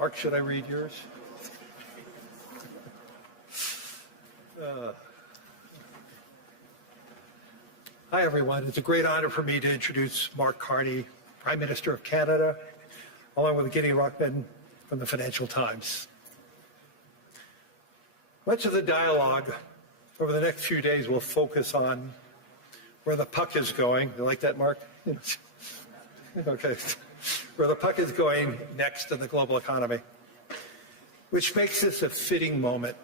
Mark, should I read yours? Hi, everyone. It's a great honor for me to introduce Mark Carney, Prime Minister of Canada, along with Gideon Rockman from the Financial Times. Much of the dialogue over the next few days will focus on where the puck is going. You like that, Mark? Okay. Where the puck is going next in the global economy, which makes this a fitting moment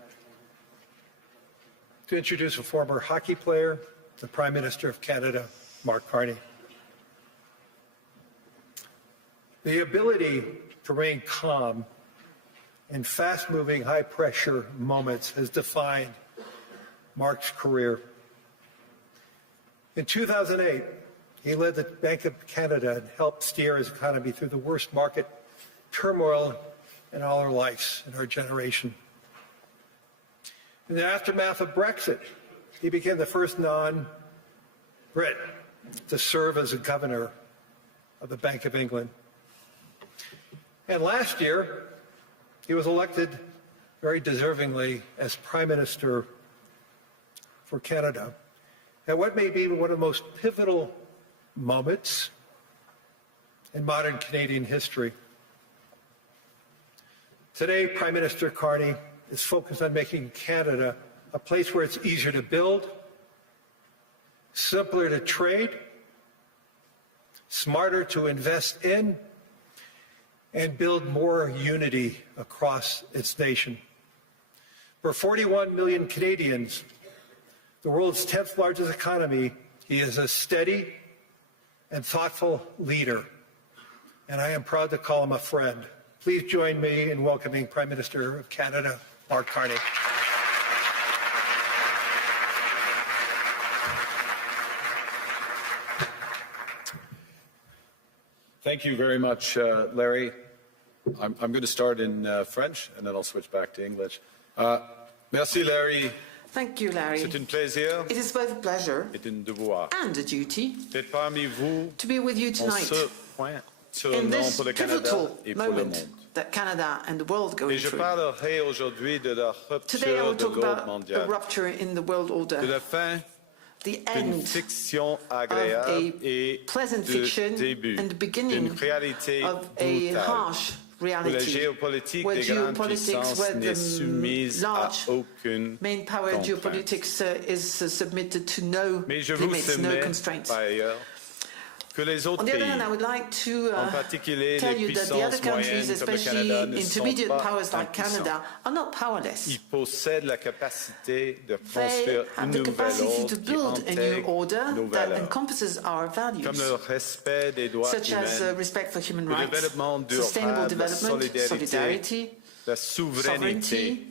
to introduce a former hockey player, the Prime Minister of Canada, Mark Carney. The ability to remain calm in fast-moving, high-pressure moments has defined Mark's career. In 2008, he led the Bank of Canada and helped steer his economy through the worst market turmoil in all our lives, in our generation. In the aftermath of Brexit, he became the first non-Brit to serve as a governor of the Bank of England. And last year, he was elected very deservingly as Prime Minister for Canada at what may be one of the most pivotal moments in modern Canadian history. Today, Prime Minister Carney is focused on making Canada a place where it's easier to build, simpler to trade, smarter to invest in, and build more unity across its nation. For 41 million Canadians, the world's 10th largest economy, he is a steady and thoughtful leader, and I am proud to call him a friend. Please join me in welcoming Prime Minister of Canada, Mark Carney. Thank you very much, Larry. I'm going to start in French, and then I'll switch back to English. Merci, Larry. Thank you, Larry. C'est un plaisir. It is both a pleasure et un devoir and a duty d'être parmi vous to be with you tonight in this pivotal moment that Canada and the world go through. Today I will talk about a rupture in the world order, the end of a pleasant fiction and the beginning of a harsh reality, where geopolitics, where the large main power geopolitics is submitted to no limits, no constraints. On the other hand, I would like to tell you that the other countries, especially intermediate powers like Canada, are not powerless. They have the capacity to build a new order that encompasses our values, such as respect for human rights, sustainable development, solidarity, sovereignty,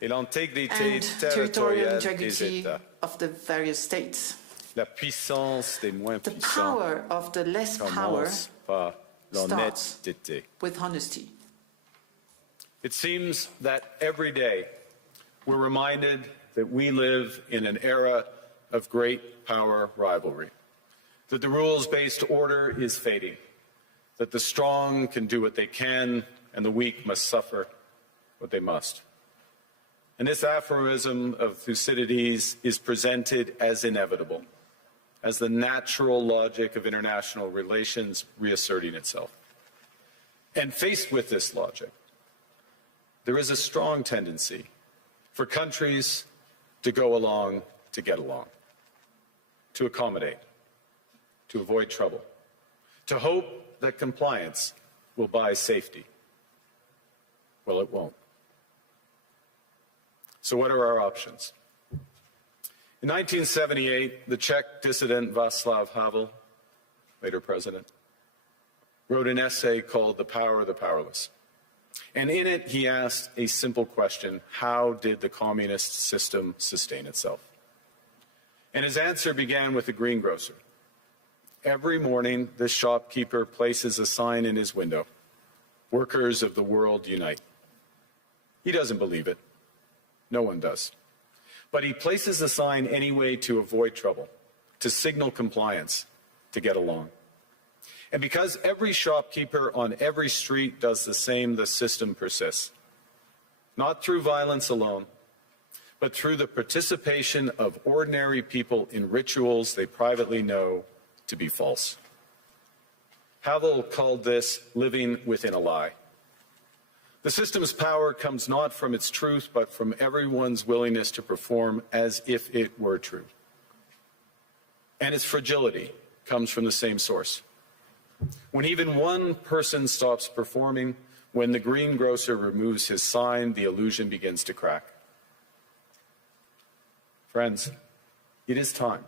and territorial integrity of the various states. La puissance des moins the puissants power of the less power par starts with honesty. It seems that every day we're reminded that we live in an era of great power rivalry, that the rules-based order is fading, that the strong can do what they can and the weak must suffer what they must. And this aphorism of Thucydides is presented as inevitable, as the natural logic of international relations reasserting itself. And faced with this logic, there is a strong tendency for countries to go along to get along, to accommodate, to avoid trouble, to hope that compliance will buy safety. Well, it won't. So what are our options? In 1978, the Czech dissident Václav Havel, later president, wrote an essay called The Power of the Powerless. And in it, he asked a simple question: how did the communist system sustain itself? And his answer began with a greengrocer. Every morning, this shopkeeper places a sign in his window: "Workers of the world unite." He doesn't believe it. No one does. But he places the sign anyway to avoid trouble, to signal compliance, to get along. And because every shopkeeper on every street does the same, the system persists. Not through violence alone, but through the participation of ordinary people in rituals they privately know to be false. Havel called this living within a lie. The system's power comes not from its truth, but from everyone's willingness to perform as if it were true. And its fragility comes from the same source. When even one person stops performing, when the greengrocer removes his sign, the illusion begins to crack. Friends, it is time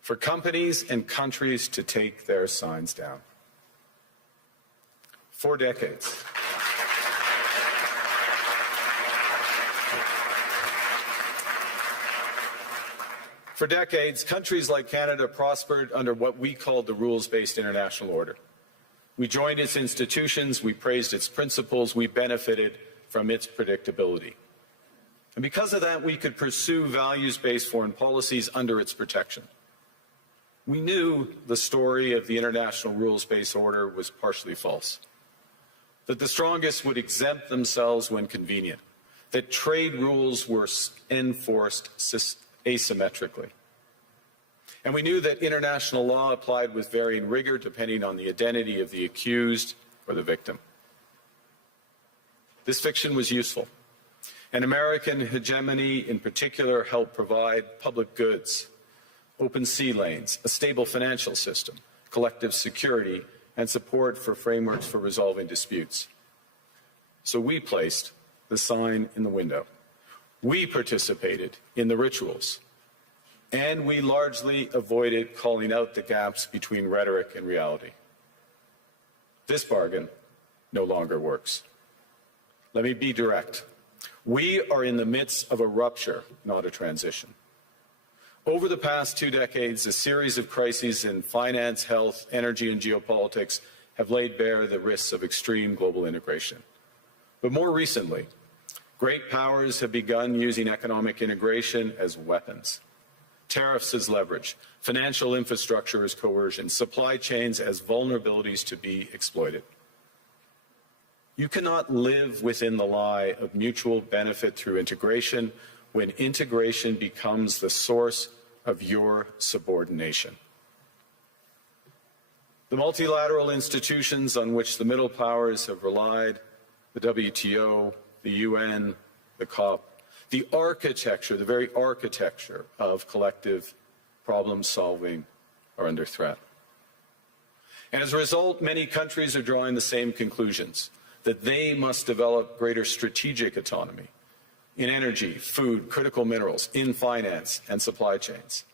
for companies and countries to take their signs down. For decades, countries like Canada prospered under what we called the rules-based international order. We joined its institutions, we praised its principles, we benefited from its predictability. And because of that, we could pursue values-based foreign policies under its protection. We knew the story of the international rules-based order was partially false, that the strongest would exempt themselves when convenient, that trade rules were enforced asymmetrically. And we knew that international law applied with varying rigor depending on the identity of the accused or the victim. This fiction was useful, and American hegemony in particular helped provide public goods, open sea lanes, a stable financial system, collective security, and support for frameworks for resolving disputes. So we placed the sign in the window. We participated in the rituals. And we largely avoided calling out the gaps between rhetoric and reality. This bargain no longer works. Let me be direct. We are in the midst of a rupture, not a transition. Over the past 2 decades, a series of crises in finance, health, energy, and geopolitics have laid bare the risks of extreme global integration. But more recently, great powers have begun using economic integration as weapons. Tariffs as leverage, financial infrastructure as coercion, supply chains as vulnerabilities to be exploited. You cannot live within the lie of mutual benefit through integration when integration becomes the source of your subordination. The multilateral institutions on which the middle powers have relied, the WTO, the UN, the COP, the architecture, the very architecture of collective problem solving are under threat. And as a result, many countries are drawing the same conclusions, that they must develop greater strategic autonomy in energy, food, critical minerals, in finance and supply chains.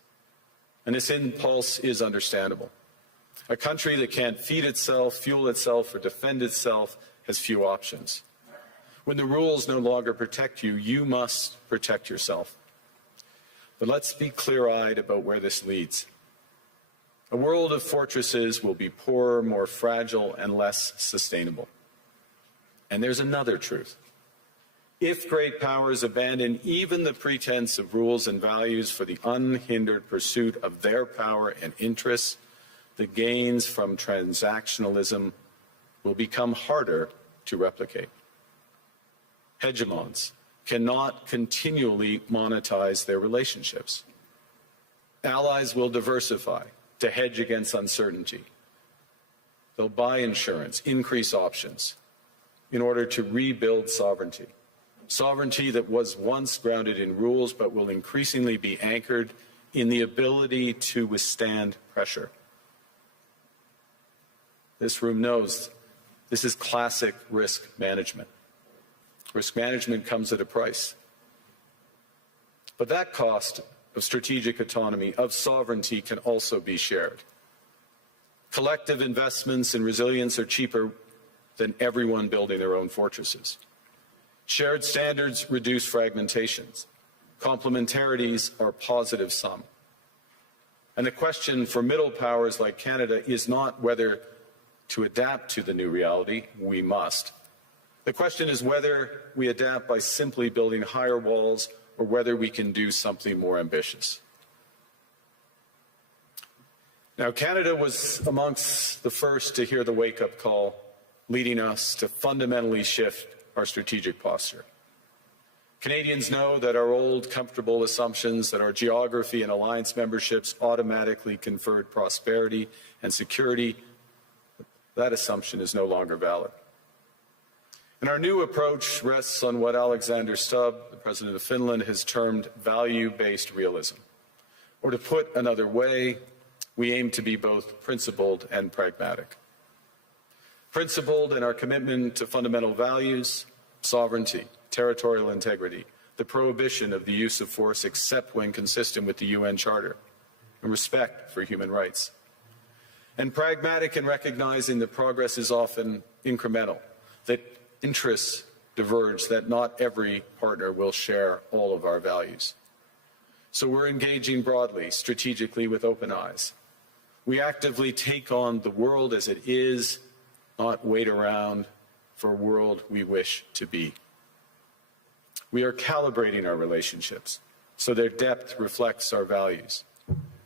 And this impulse is understandable. A country that can't feed itself, fuel itself, or defend itself has few options. When the rules no longer protect you, you must protect yourself. But let's be clear-eyed about where this leads. A world of fortresses will be poorer, more fragile, and less sustainable. And there's another truth. If great powers abandon even the pretense of rules and values for the unhindered pursuit of their power and interests, the gains from transactionalism will become harder to replicate. Hegemons cannot continually monetize their relationships. Allies will diversify to hedge against uncertainty. They'll buy insurance, increase options in order to rebuild sovereignty. Sovereignty that was once grounded in rules but will increasingly be anchored in the ability to withstand pressure. This room knows this is classic risk management. Risk management comes at a price. But that cost of strategic autonomy, of sovereignty, can also be shared. Collective investments in resilience are cheaper than everyone building their own fortresses. Shared standards reduce fragmentations. Complementarities are positive sum. And the question for middle powers like Canada is not whether to adapt to the new reality. We must. The question is whether we adapt by simply building higher walls or whether we can do something more ambitious. Now, Canada was amongst the first to hear the wake-up call, leading us to fundamentally shift our strategic posture. Canadians know that our old, comfortable assumptions that our geography and alliance memberships automatically conferred prosperity and security, that assumption is no longer valid. And our new approach rests on what Alexander Stubb, the President of Finland, has termed value-based realism. Or to put another way, we aim to be both principled and pragmatic. Principled in our commitment to fundamental values, sovereignty, territorial integrity, the prohibition of the use of force except when consistent with the UN Charter, and respect for human rights. And pragmatic in recognizing that progress is often incremental, that interests diverge, that not every partner will share all of our values. So we're engaging broadly, strategically, with open eyes. We actively take on the world as it is, not wait around for a world we wish to be. We are calibrating our relationships so their depth reflects our values.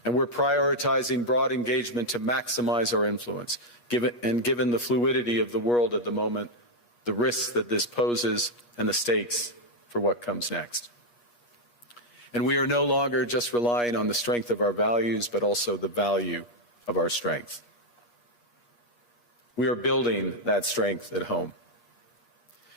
And we're prioritizing broad engagement to maximize our influence, given the fluidity of the world at the moment, the risks that this poses, and the stakes for what comes next. And we are no longer just relying on the strength of our values, but also the value of our strength. We are building that strength at home.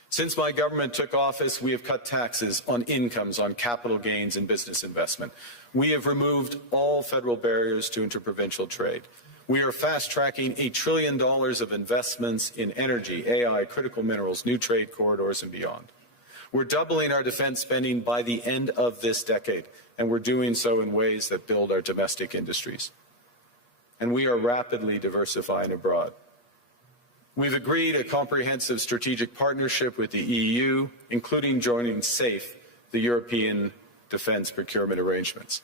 Since my government took office, we have cut taxes on incomes, on capital gains, and business investment. We have removed all federal barriers to interprovincial trade. We are fast-tracking $1 trillion of investments in energy, AI, critical minerals, new trade corridors, and beyond. We're doubling our defense spending by the end of this decade, and we're doing so in ways that build our domestic industries. And we are rapidly diversifying abroad. We've agreed a comprehensive strategic partnership with the EU, including joining SAFE, the European Defence Procurement Arrangements.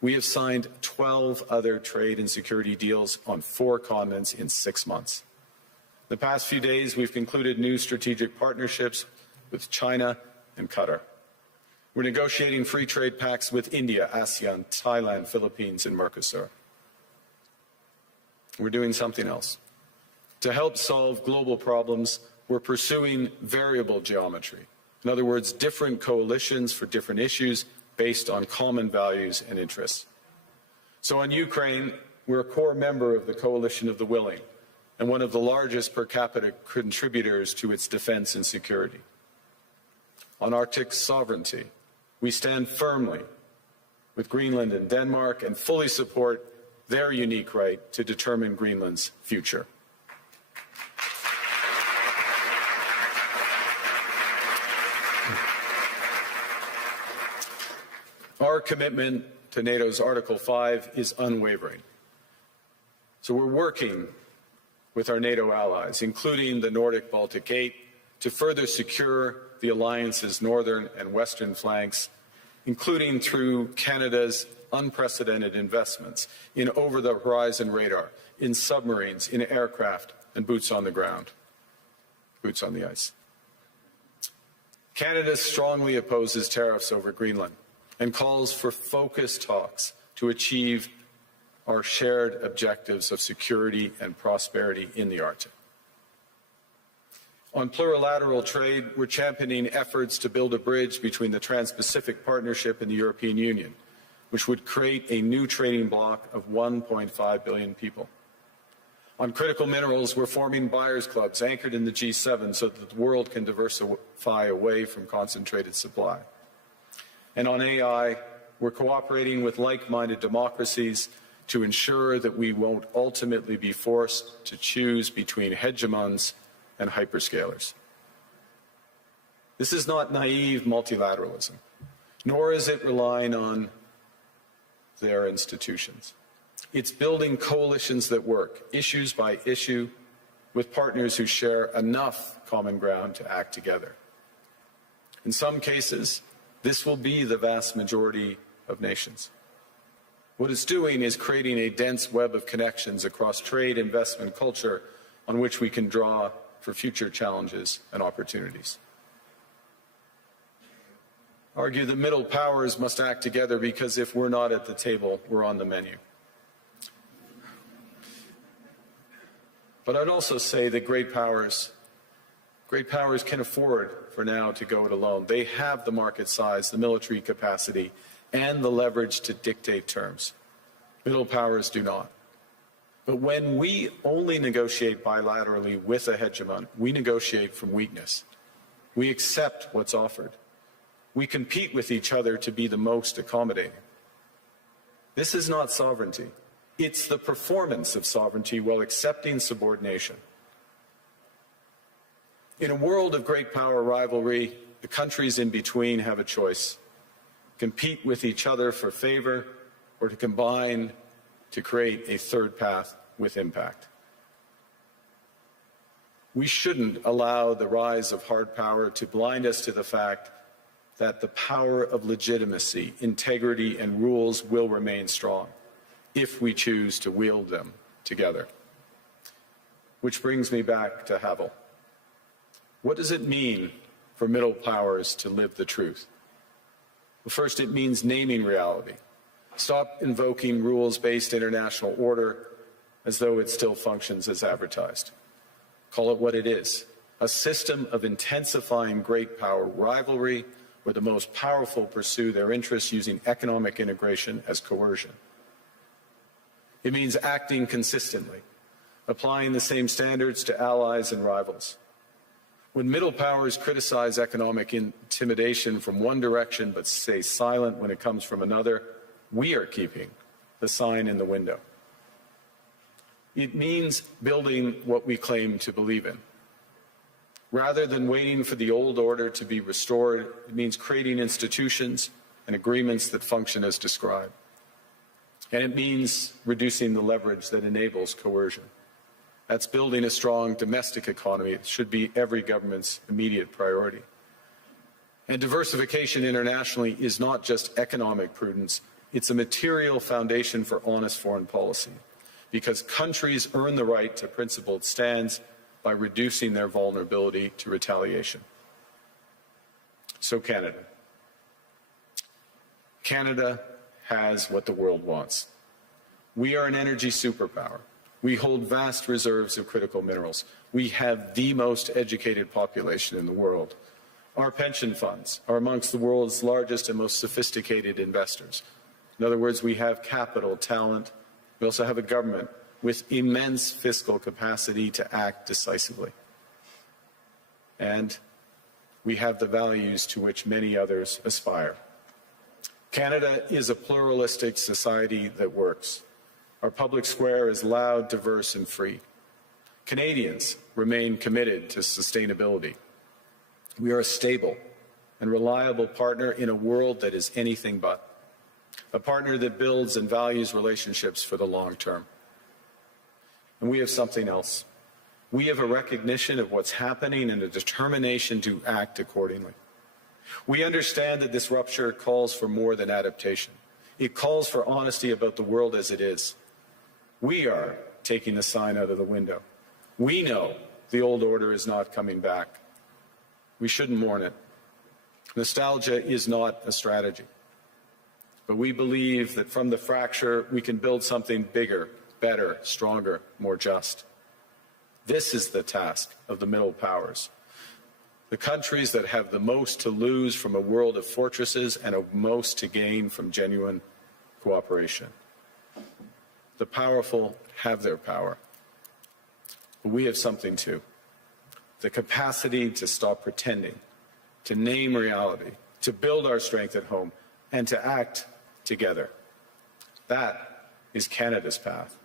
We have signed 12 other trade and security deals on 4 continents in 6 months. The past few days, we've concluded new strategic partnerships with China and Qatar. We're negotiating free trade pacts with India, ASEAN, Thailand, Philippines, and Mercosur. We're doing something else. To help solve global problems, we're pursuing variable geometry. In other words, different coalitions for different issues based on common values and interests. So on Ukraine, we're a core member of the Coalition of the Willing and one of the largest per capita contributors to its defense and security. On Arctic sovereignty, we stand firmly with Greenland and Denmark and fully support their unique right to determine Greenland's future. Our commitment to NATO's Article 5 is unwavering. So we're working with our NATO allies, including the Nordic Baltic 8, to further secure the alliance's northern and western flanks, including through Canada's unprecedented investments in over-the-horizon radar, in submarines, in aircraft, and boots on the ground, boots on the ice. Canada strongly opposes tariffs over Greenland and calls for focused talks to achieve our shared objectives of security and prosperity in the Arctic. On plurilateral trade, we're championing efforts to build a bridge between the Trans-Pacific Partnership and the European Union, which would create a new trading bloc of 1.5 billion people. On critical minerals, we're forming buyers' clubs anchored in the G7 so that the world can diversify away from concentrated supply. And on AI, we're cooperating with like-minded democracies to ensure that we won't ultimately be forced to choose between hegemons and hyperscalers. This is not naive multilateralism, nor is it relying on their institutions. It's building coalitions that work, issues by issue, with partners who share enough common ground to act together. In some cases, this will be the vast majority of nations. What it's doing is creating a dense web of connections across trade, investment, culture, on which we can draw for future challenges and opportunities. Argue the middle powers must act together because if we're not at the table, we're on the menu. But I'd also say that great powers can afford for now to go it alone. They have the market size, the military capacity, and the leverage to dictate terms. Middle powers do not. But when we only negotiate bilaterally with a hegemon, we negotiate from weakness. We accept what's offered. We compete with each other to be the most accommodating. This is not sovereignty. It's the performance of sovereignty while accepting subordination. In a world of great power rivalry, the countries in between have a choice: compete with each other for favor, or to combine to create a third path with impact. We shouldn't allow the rise of hard power to blind us to the fact that the power of legitimacy, integrity, and rules will remain strong if we choose to wield them together. Which brings me back to Havel. What does it mean for middle powers to live the truth? Well, first, it means naming reality. Stop invoking rules-based international order as though it still functions as advertised. Call it what it is: a system of intensifying great power rivalry where the most powerful pursue their interests using economic integration as coercion. It means acting consistently, applying the same standards to allies and rivals. When middle powers criticize economic intimidation from one direction but stay silent when it comes from another, we are keeping the sign in the window. It means building what we claim to believe in. Rather than waiting for the old order to be restored, it means creating institutions and agreements that function as described. And it means reducing the leverage that enables coercion. That's building a strong domestic economy. It should be every government's immediate priority. And diversification internationally is not just economic prudence, it's a material foundation for honest foreign policy, because countries earn the right to principled stands by reducing their vulnerability to retaliation. So Canada. Canada has what the world wants. We are an energy superpower. We hold vast reserves of critical minerals. We have the most educated population in the world. Our pension funds are amongst the world's largest and most sophisticated investors. In other words, we have capital, talent. We also have a government with immense fiscal capacity to act decisively. And we have the values to which many others aspire. Canada is a pluralistic society that works. Our public square is loud, diverse, and free. Canadians remain committed to sustainability. We are a stable and reliable partner in a world that is anything but. A partner that builds and values relationships for the long term. And we have something else. We have a recognition of what's happening and a determination to act accordingly. We understand that this rupture calls for more than adaptation. It calls for honesty about the world as it is. We are taking the sign out of the window. We know the old order is not coming back. We shouldn't mourn it. Nostalgia is not a strategy. But we believe that from the fracture, we can build something bigger, better, stronger, more just. This is the task of the middle powers. The countries that have the most to lose from a world of fortresses and the most to gain from genuine cooperation. The powerful have their power. But we have something too. The capacity to stop pretending, to name reality, to build our strength at home, and to act together. That is Canada's path.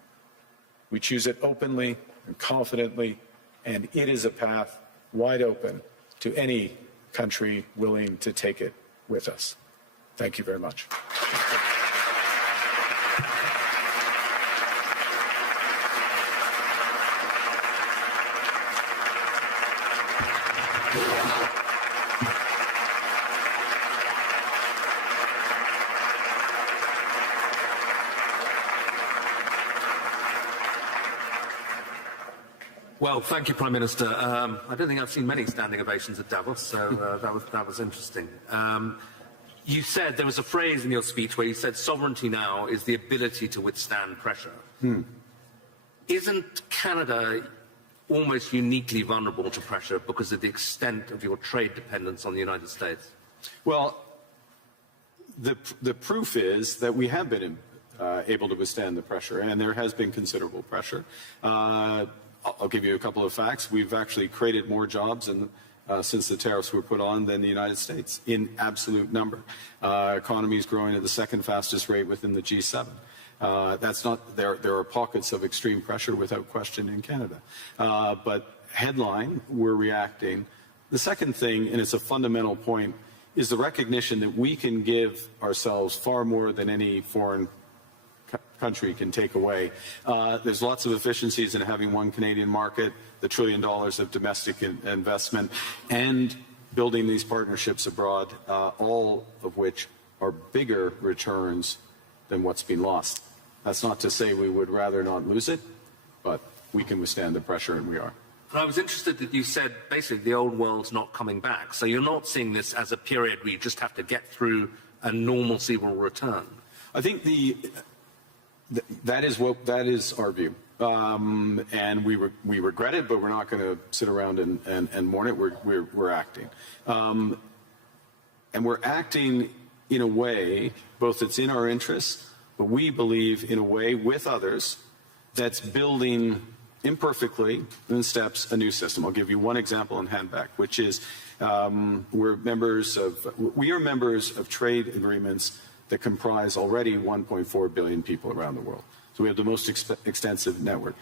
We choose it openly and confidently, and it is a path wide open to any country willing to take it with us. Thank you very much. Well, thank you, Prime Minister. I don't think I've seen many standing ovations at Davos, so that was interesting. You said, there was a phrase in your speech where you said sovereignty now is the ability to withstand pressure. Isn't Canada almost uniquely vulnerable to pressure because of the extent of your trade dependence on the United States? Well, the proof is that we have been able to withstand the pressure, and there has been considerable pressure. I'll give you a couple of facts. We've actually created more jobs since the tariffs were put on than the United States in absolute number. Economy is growing at the second fastest rate within the G7. That's not there. There are pockets of extreme pressure, without question, in Canada. But headline, we're reacting. The second thing, and it's a fundamental point, is the recognition that we can give ourselves far more than any foreign country can take away. There's lots of efficiencies in having one Canadian market, the $1 trillion of domestic investment, and building these partnerships abroad, all of which are bigger returns than what's been lost. That's not to say we would rather not lose it, but we can withstand the pressure, and we are. And I was interested that you said basically the old world's not coming back. So you're not seeing this as a period where you just have to get through and normalcy will return. I think that is our view. And we regret it, but we're not going to sit around and mourn it. We're acting. And we're acting in a way, both that's in our interests, but we believe in a way with others that's building imperfectly in steps a new system. I'll give you one example in handback, which is we are members of trade agreements that comprise already 1.4 billion people around the world. So we have the most extensive network.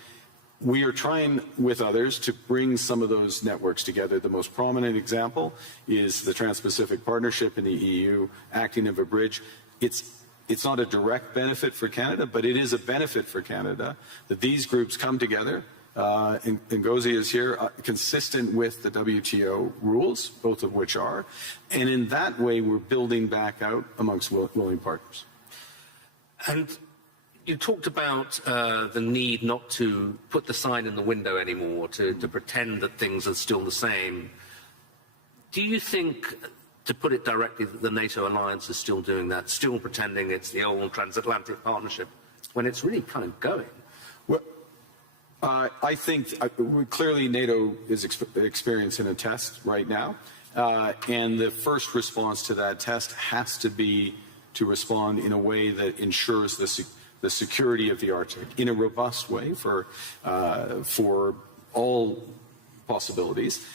We are trying with others to bring some of those networks together. The most prominent example is the Trans-Pacific Partnership in the EU, acting as a bridge. It's not a direct benefit for Canada, but it is a benefit for Canada that these groups come together. Ngozi is here, consistent with the WTO rules, both of which are. And in that way, we're building back out amongst willing partners. And you talked about the need not to put the sign in the window anymore, to pretend that things are still the same. Do you think, to put it directly, that the NATO alliance is still doing that, still pretending it's the old transatlantic partnership, when it's really kind of going? Well, I think clearly NATO is experiencing a test right now, and the first response to that test has to be to respond in a way that ensures the security of the Arctic in a robust way for all possibilities.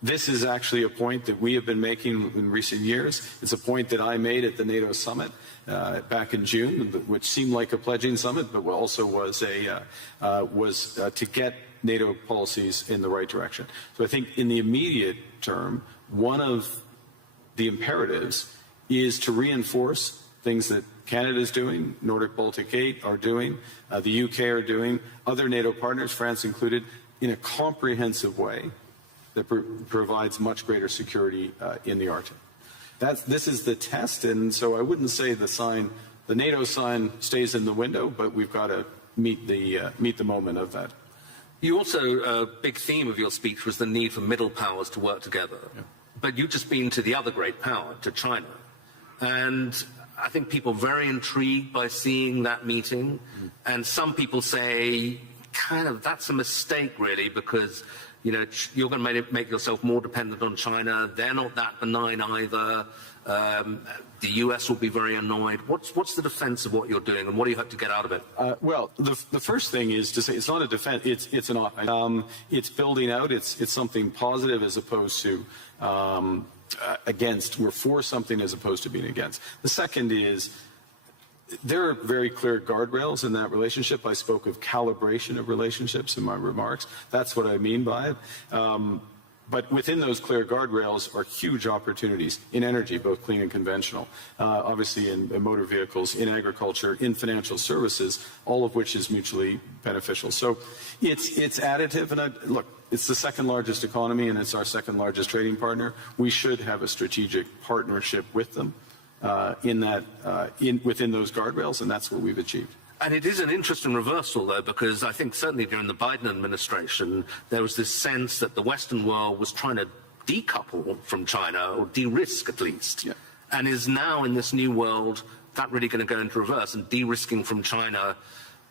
This is actually a point that we have been making in recent years. It's a point that I made at the NATO summit back in June, which seemed like a pledging summit, but also was to get NATO policies in the right direction. So I think in the immediate term, one of the imperatives is to reinforce things that Canada is doing, Nordic Baltic 8 are doing, the UK are doing, other NATO partners, France included, in a comprehensive way that provides much greater security in the Arctic. This is the test, and so I wouldn't say the NATO sign stays in the window, but we've got to meet the moment of that. You also, a big theme of your speech was the need for middle powers to work together. Yeah. But you've just been to the other great power, to China. And I think people are very intrigued by seeing that meeting. Mm. And some people say, kind of, that's a mistake, really, because you're going to make yourself more dependent on China. They're not that benign either. The US will be very annoyed. What's the defense of what you're doing, and what do you hope to get out of it? Well, the first thing is to say it's not a defense. It's building out. It's something positive as opposed to against. We're for something as opposed to being against. The second is, there are very clear guardrails in that relationship. I spoke of calibration of relationships in my remarks. That's what I mean by it. But within those clear guardrails are huge opportunities in energy, both clean and conventional, obviously in motor vehicles, in agriculture, in financial services, all of which is mutually beneficial. So it's additive. And look, it's the second largest economy, and it's our second largest trading partner. We should have a strategic partnership with them. Within those guardrails, and that's what we've achieved. And it is an interesting reversal, though, because I think certainly during the Biden administration, there was this sense that the Western world was trying to decouple from China, or de-risk at least, yeah. And is now in this new world, that really going to go into reverse, and de-risking from China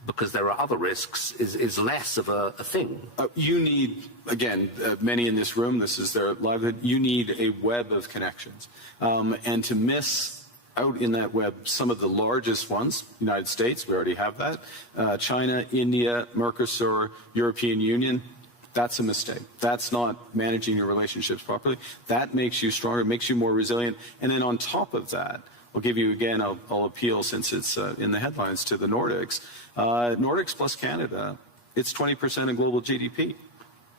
because there are other risks is less of a thing. You need, again, many in this room, this is their livelihood, you need a web of connections. And to miss out in that web some of the largest ones, United States, we already have that, China, India, Mercosur, European Union, that's a mistake. That's not managing your relationships properly. That makes you stronger, makes you more resilient. And then on top of that, I'll give you again, I'll appeal since it's in the headlines to the Nordics. Nordics plus Canada, it's 20% of global GDP.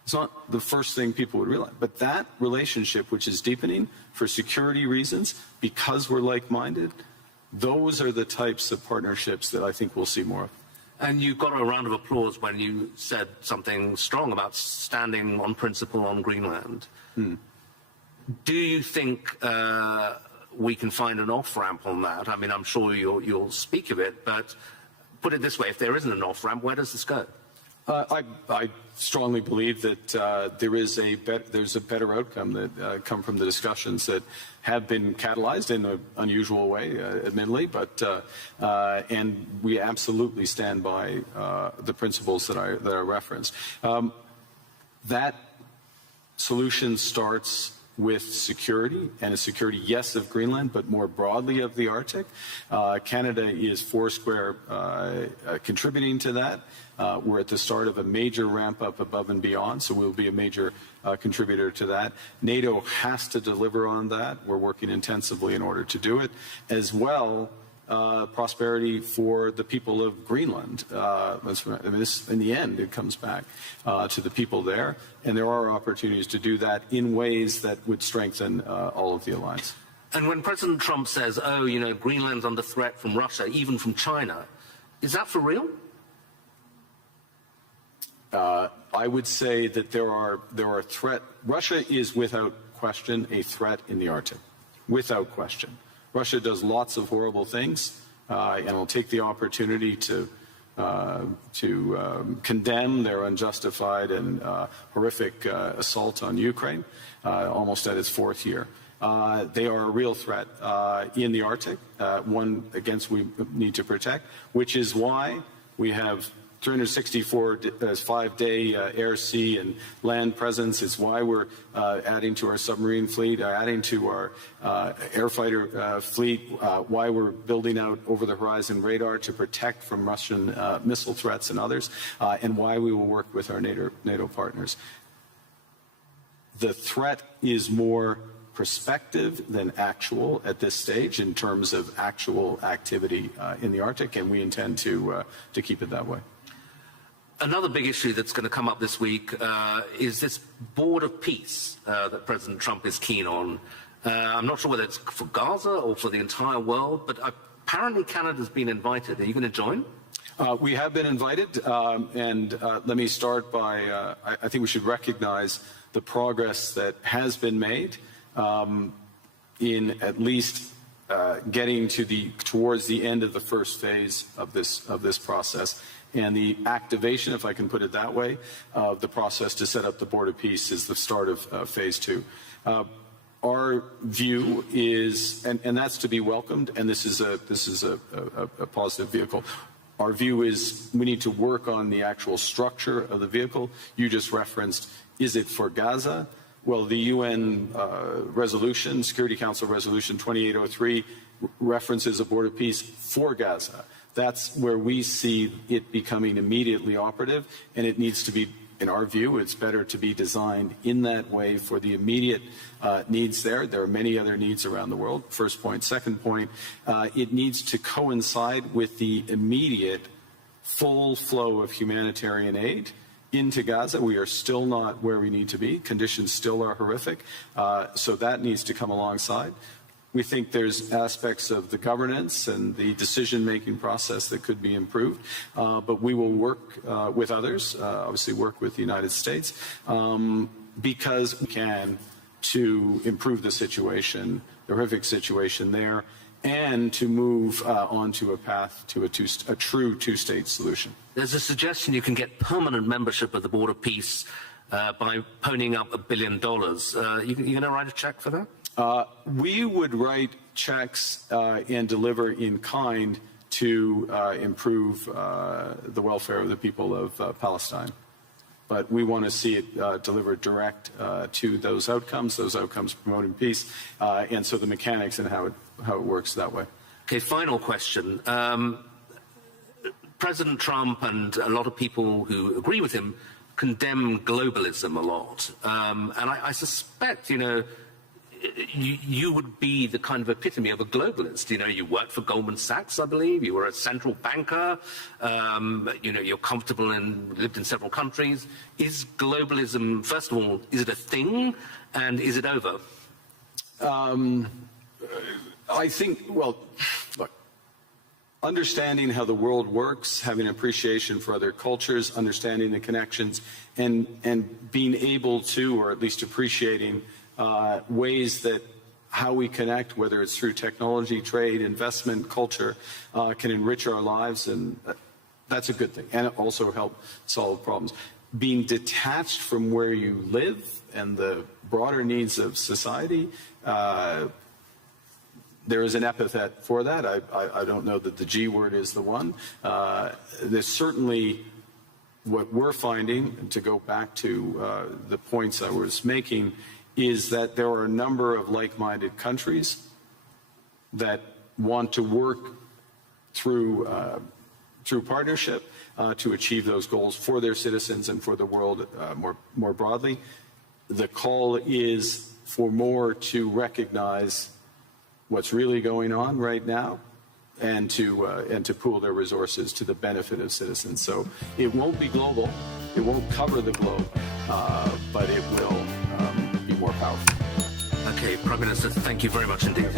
It's not the first thing people would realize. But that relationship, which is deepening for security reasons, because we're like-minded, those are the types of partnerships that I think we'll see more of. And you got a round of applause when you said something strong about standing on principle on Greenland. Do you think we can find an off-ramp on that? I mean, I'm sure you'll speak of it, but put it this way, if there isn't an off-ramp, where does this go? I strongly believe that there's a better outcome that come from the discussions that have been catalyzed in an unusual way, admittedly, but and we absolutely stand by the principles that I referenced. That solution starts with security, and a security, yes, of Greenland, but more broadly of the Arctic. Canada is foursquare contributing to that. We're at the start of a major ramp up above and beyond, so we'll be a major contributor to that. NATO has to deliver on that. We're working intensively in order to do it. As well, prosperity for the people of Greenland. In the end, it comes back to the people there, and there are opportunities to do that in ways that would strengthen all of the alliance. And when President Trump says, oh, you know, Greenland's under threat from Russia, even from China, is that for real? I would say that there are threats. Russia is without question a threat in the Arctic, without question. Russia does lots of horrible things, and will take the opportunity to condemn their unjustified and horrific assault on Ukraine, almost at its fourth year. They are a real threat in the Arctic, one against we need to protect, which is why we have 364 5-day air, sea, and land presence. It's why we're adding to our submarine fleet, adding to our air fighter fleet, why we're building out over-the-horizon radar to protect from Russian missile threats and others, and why we will work with our NATO partners. The threat is more prospective than actual at this stage in terms of actual activity in the Arctic, and we intend to keep it that way. Another big issue that's going to come up this week is this Board of Peace that President Trump is keen on. I'm not sure whether it's for Gaza or for the entire world, but apparently Canada's been invited. Are you going to join? We have been invited, and let me start by, I think we should recognize the progress that has been made in at least getting towards the end of the first phase of this process. And the activation, if I can put it that way, of the process to set up the Board of Peace is the start of phase 2. Our view is, and that's to be welcomed, and this is a positive vehicle. Our view is we need to work on the actual structure of the vehicle. You just referenced, is it for Gaza? Well, the UN resolution, Security Council Resolution 2803, references a Board of Peace for Gaza. That's where we see it becoming immediately operative, and it needs to be, in our view, it's better to be designed in that way for the immediate needs there. There are many other needs around the world, first point. Second point, it needs to coincide with the immediate full flow of humanitarian aid into Gaza. We are still not where we need to be. Conditions still are horrific, so that needs to come alongside. We think there's aspects of the governance and the decision-making process that could be improved, but we will work with others, obviously work with the United States, because we can to improve the situation, the horrific situation there, and to move onto a path to a true two-state solution. There's a suggestion you can get permanent membership of the Board of Peace by ponying up $1 billion. You going to write a check for that? We would write checks and deliver in kind to improve the welfare of the people of Palestine. But we want to see it delivered direct to those outcomes promoting peace, and so the mechanics and how it works that way. Okay, final question. President Trump and a lot of people who agree with him condemn globalism a lot. And I suspect, you would be the kind of epitome of a globalist. You worked for Goldman Sachs, I believe. You were a central banker. You're comfortable and lived in several countries. Is globalism, first of all, is it a thing, and is it over? I think, well, look, understanding how the world works, having an appreciation for other cultures, understanding the connections, and being able to, or at least appreciating ways that how we connect, whether it's through technology, trade, investment, culture, can enrich our lives, and that's a good thing, and also help solve problems. Being detached from where you live and the broader needs of society, there is an epithet for that. I don't know that the G word is the one. There's certainly what we're finding, and to go back to the points I was making, is that there are a number of like-minded countries that want to work through partnership to achieve those goals for their citizens and for the world more broadly. The call is for more to recognize what's really going on right now, and to pool their resources to the benefit of citizens. So it won't be global, it won't cover the globe, but it will be more powerful. Okay, Prime Minister, thank you very much indeed.